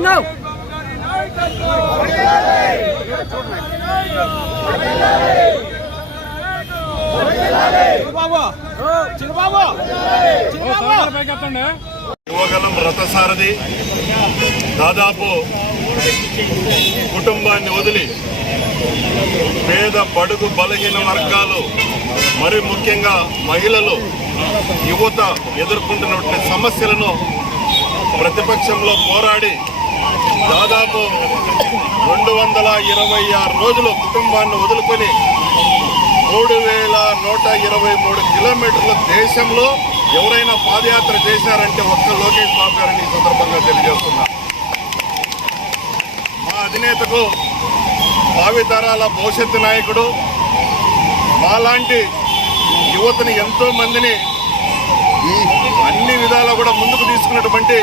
కోరుతున్నాం యువగలం రథసారథి. దాదాపు కుటుంబాన్ని వదిలి పేద బడుగు బలహీన వర్గాలు మరి ముఖ్యంగా మహిళలు యువత ఎదుర్కొంటున్నటువంటి సమస్యలను ప్రతిపక్షంలో పోరాడి దాదాపు రెండు వందల ఇరవై ఆరు రోజులు కుటుంబాన్ని వదులుకొని మూడు వేల నూట ఇరవై మూడు కిలోమీటర్ల దేశంలో ఎవరైనా పాదయాత్ర చేశారంటే ఒక్క లోకేష్ బాబు గారిని ఈ సందర్భంగా తెలియజేస్తున్నా. మా అధినేతకు భావితరాల భవిష్యత్తు నాయకుడు మాలాంటి యువతని ఎంతో మందిని అన్ని విధాలా కూడా ముందుకు తీసుకున్నటువంటి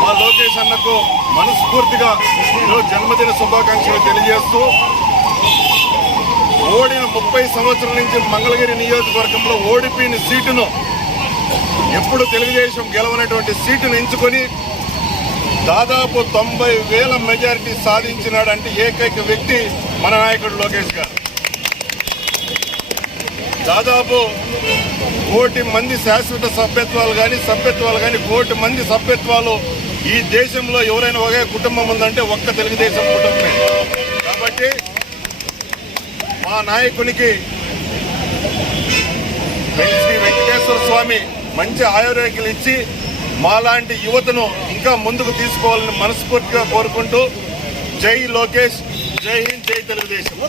మా లోకేష్ అన్నకు మనస్ఫూర్తిగా ఈరోజు జన్మదిన శుభాకాంక్షలు తెలియజేస్తూ ఓడిన ముప్పై సంవత్సరాల నుంచి మంగళగిరి నియోజకవర్గంలో ఓడిపోయిన సీటును ఎప్పుడు తెలుగుదేశం గెలవనటువంటి సీటును ఎంచుకొని దాదాపు తొంభై వేల మెజారిటీ సాధించినాడంటే ఏకైక వ్యక్తి మన నాయకుడు లోకేష్ గారు. దాదాపు కోటి మంది శాశ్వత సభ్యత్వాలు కానీ సభ్యత్వాలు కానీ కోటి మంది సభ్యత్వాలు ఈ దేశంలో ఎవరైనా ఒకే కుటుంబం ఉందంటే ఒక్క తెలుగుదేశం కుటుంబమే. కాబట్టి మా నాయకునికి శ్రీ వెంకటేశ్వర స్వామి మంచి ఆరోగ్యాలు ఇచ్చి మాలాంటి యువతను ఇంకా ముందుకు తీసుకోవాలని మనస్ఫూర్తిగా కోరుకుంటూ జై లోకేష్ జై హింద్ జై తెలుగుదేశం.